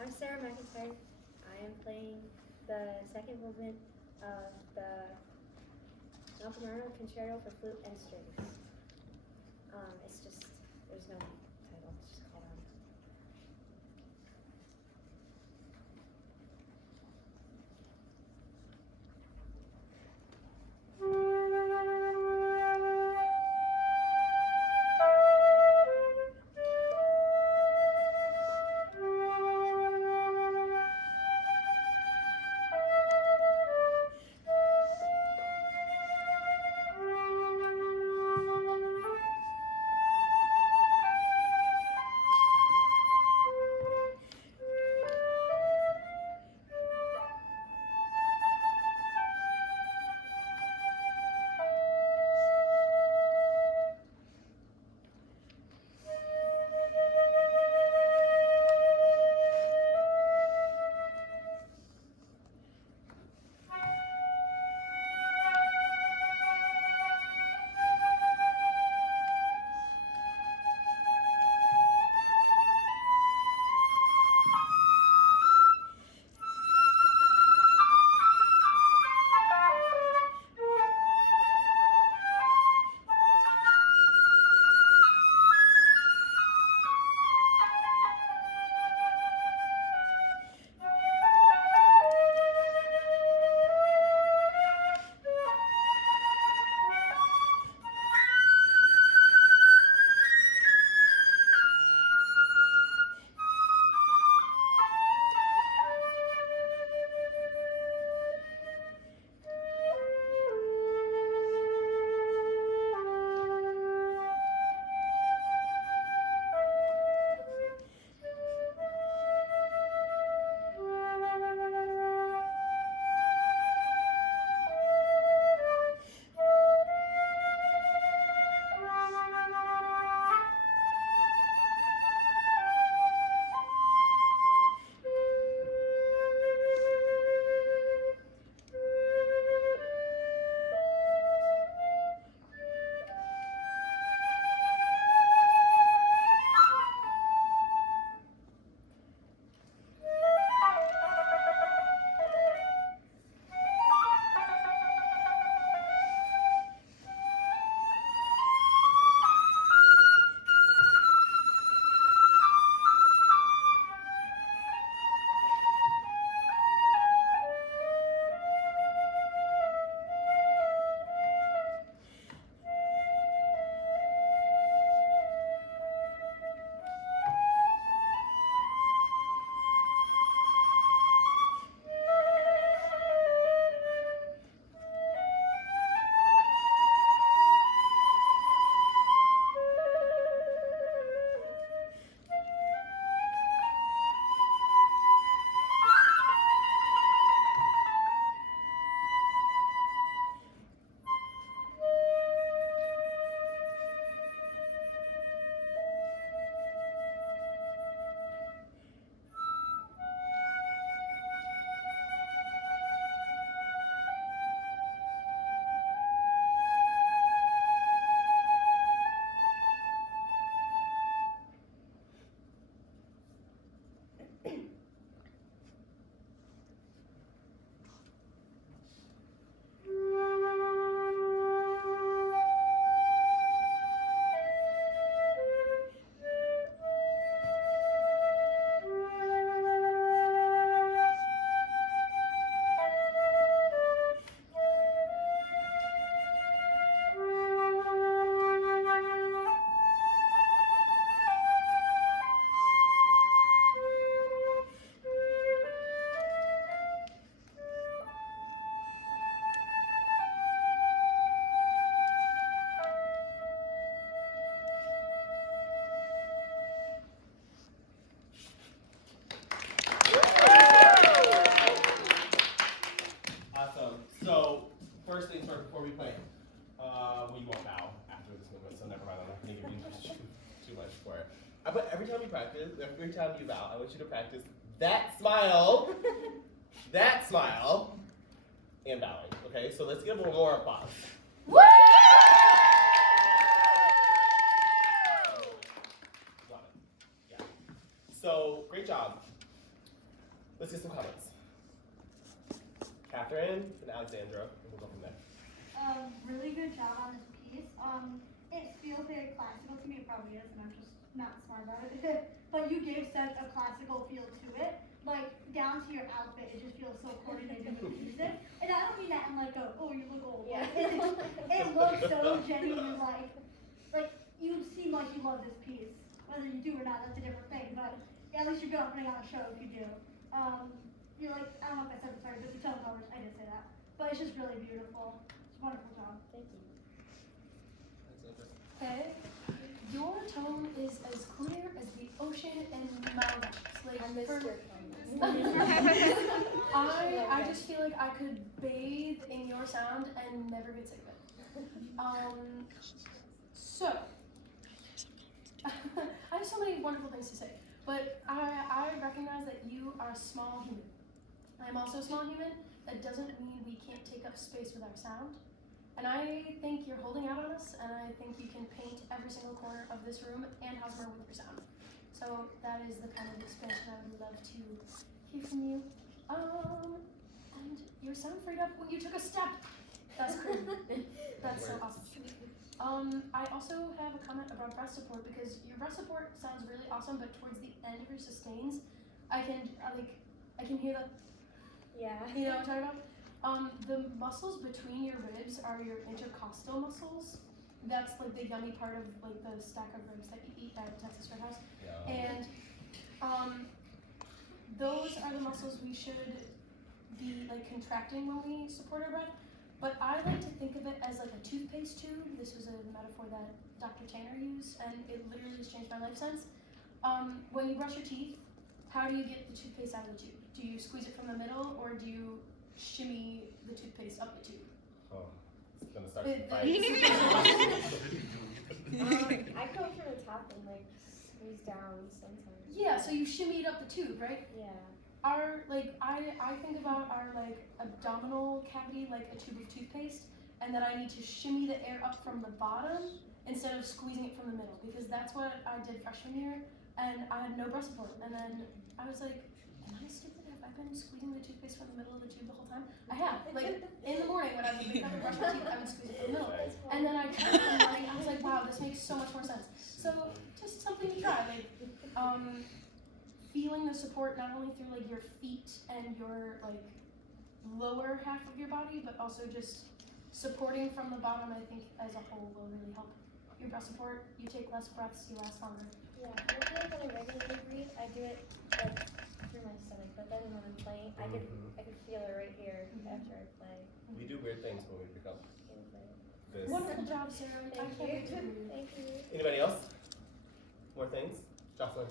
I'm Sarah McIntyre. I am playing the second movement of the Arnold Concerto for Flute and Strings. It's just, there's no title, it's just called Arnold. So, first things first, before we play, we won't bow after this movement, so never mind, I'm not going to give you too much for it. But every time you practice, every time you bow, I want you to practice that smile, and bowing, okay? So let's give one more applause. Woo! Love it. Yeah. So, great job. Let's get some comments. Catherine and Alexandra, and we'll go from there. Really good job on this piece. It feels very classical to me. It probably is, and I'm just not smart about it. But you gave such a classical feel to it. Like, down to your outfit, it just feels so coordinated and cohesive. And I don't mean that in like a, oh, you look old. Yeah. It looks so genuinely like you seem like you love this piece. Whether you do or not, that's a different thing. But at least you're good at putting on a show if you do. You're like, I don't know if I said it, sorry, but the tone colors, I did say that. But it's just really beautiful. It's a wonderful job. Thank you. Okay. Your tone is as clear as the ocean and mountains. Like, I missed for- your I just feel like I could bathe in your sound and never get sick of it. So I have so many wonderful things to say, but I recognize that you are a small human. I'm also a small human. That doesn't mean we can't take up space with our sound. And I think you're holding out on us, and I think you can paint every single corner of this room and Hosmer with your sound. So that is the kind of expansion I would love to hear from you. And your sound freed up when you took a step. That's cool. That's so awesome. I also have a comment about breath support because your breath support sounds really awesome, but towards the end of your sustains, I can hear the. Yeah. You know what I'm talking about? The muscles between your ribs are your intercostal muscles. That's like the yummy part of like the stack of ribs that you eat at Texas Roadhouse. Yeah. And those are the muscles we should be like contracting when we support our breath. But I like to think of it as like a toothpaste tube. This was a metaphor that Dr. Tanner used, and it literally has changed my life since. When you brush your teeth, how do you get the toothpaste out of the tube? Do you squeeze it from the middle, or do you shimmy the toothpaste up the tube? Oh, it's gonna start some fights. I go from the top and like squeeze down sometimes. Yeah, so you shimmy it up the tube, right? Yeah. Our I think about our like abdominal cavity like a tube of toothpaste, and then I need to shimmy the air up from the bottom instead of squeezing it from the middle, because that's what I did freshman year, and I had no breath support, and then I was like, am I stupid? Have I been squeezing the toothpaste from the middle of the tube the whole time? I have. Like in the morning when I would wake up and brush my teeth, I would squeeze it from the middle. And then I tried it in the morning, I was like, wow, this makes so much more sense. So just something to try, like feeling the support not only through like your feet and your like lower half of your body, but also just supporting from the bottom. I think as a whole will really help your breath support. You take less breaths, you last longer. Yeah, I feel like when I regularly breathe, I do it like through my stomach, but then when I'm playing, I could feel it right here after I play. We do weird things when we pick up this. Wonderful job, Sarah. I can't wait to hear you. Thank you. Anybody else? More things? Jocelyn.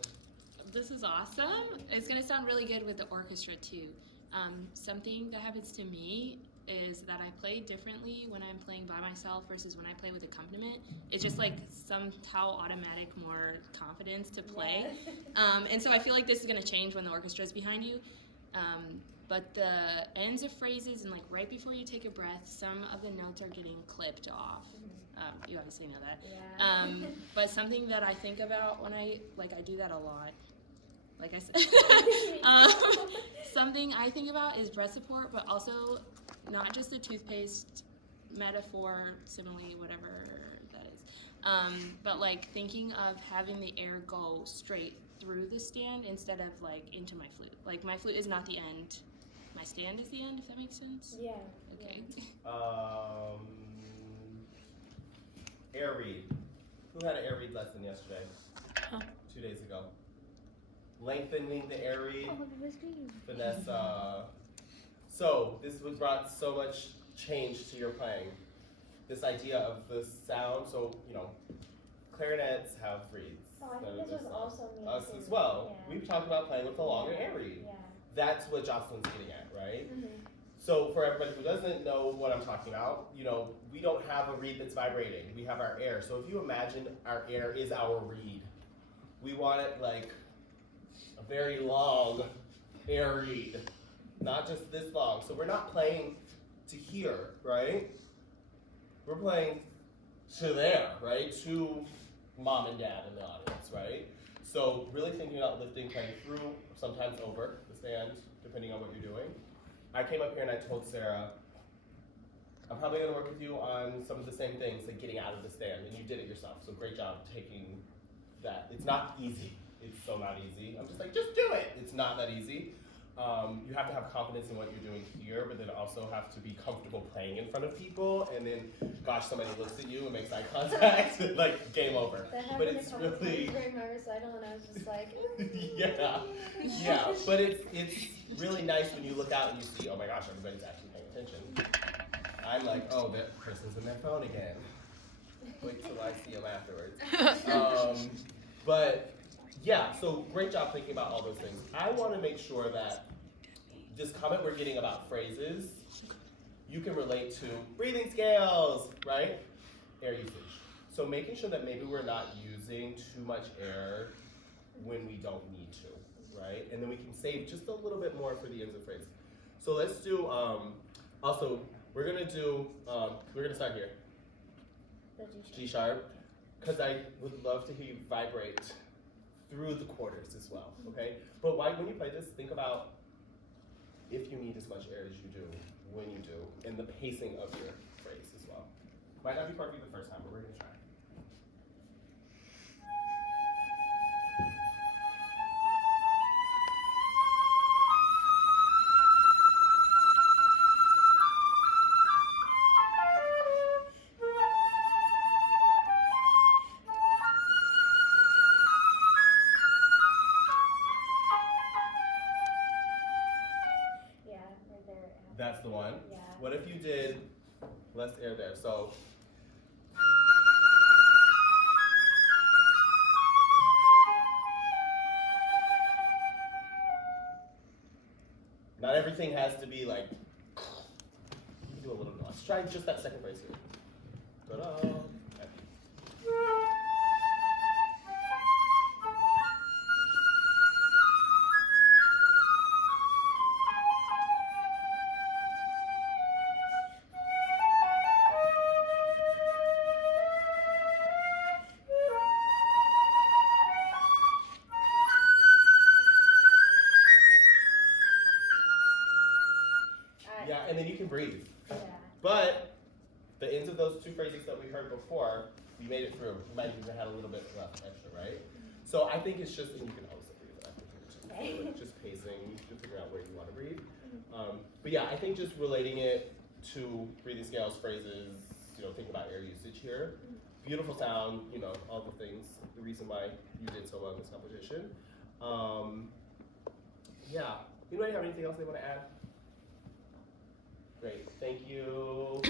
This is awesome. It's gonna sound really good with the orchestra too. Something that happens to me is that I play differently when I'm playing by myself versus when I play with accompaniment. It's just like somehow automatic more confidence to play. Yeah. And so I feel like this is gonna change when the orchestra is behind you. But the ends of phrases and like right before you take a breath, some of the notes are getting clipped off. You obviously know that. Yeah. But something that I think about when I do that a lot. Like I said, something I think about is breath support, but also not just the toothpaste metaphor, simile, whatever that is, but like thinking of having the air go straight through the stand instead of like into my flute. Like my flute is not the end, my stand is the end, if that makes sense. Yeah. Okay. Air read. Who had an air read lesson yesterday? 2 days ago. Lengthening the air read. Vanessa. So this was brought so much change to your playing. This idea of the sound. So clarinets have reeds. Oh, I think this was also me. Us too. as well. Yeah. We've talked about playing with a longer air reed. Yeah. That's what Jocelyn's getting at, right? Mm-hmm. So for everybody who doesn't know what I'm talking about, we don't have a reed that's vibrating. We have our air. So if you imagine our air is our reed, we want it like a very long air reed, not just this long. So we're not playing to here, right? We're playing to there, right? To mom and dad in the audience, right? So really thinking about lifting kind of through, sometimes over the stand, depending on what you're doing. I came up here and I told Sarah, I'm probably gonna work with you on some of the same things, like getting out of the stand, and you did it yourself, so great job taking that. It's not easy, it's so not easy. I'm just like, just do it. It's not that easy. You have to have confidence in what you're doing here, but then also have to be comfortable playing in front of people, and then, gosh, somebody looks at you and makes eye contact, like, game over. That But happened it's a couple really, times during my recital, and I was just like, yeah, but it's really nice when you look out and you see, oh my gosh, everybody's actually paying attention. I'm like, oh, that person's in their phone again. Wait till I see them afterwards. But yeah, so great job thinking about all those things. I want to make sure that this comment we're getting about phrases, you can relate to breathing scales, right? Air usage. So making sure that maybe we're not using too much air when we don't need to, right? And then we can save just a little bit more for the ends of phrases. So let's do, also, we're gonna start here. the G sharp, because I would love to hear you vibrate through the quarters as well, okay? But when you play this, think about if you need as much air as you do, when you do, and the pacing of your phrase as well. Might not be perfect the first time, but we're gonna try. Yeah, right there. That's the one. Yeah. What if you did less air there? So. Not everything has to be like, you can do a little bit. Let's try just that second phrase here. Ta-da. Okay. Yeah, and then you can breathe. Yeah. But the ends of those two phrases that we heard before, we made it through. We might even had a little bit left extra, right? So I think it's just, and you can also breathe after too. So like just pacing, you can figure out where you want to breathe. But yeah, I think just relating it to breathing scales, phrases, think about air usage here. Beautiful sound, all the things. The reason why you did so well in this competition. Yeah. Anybody have anything else they want to add? Great, thank you.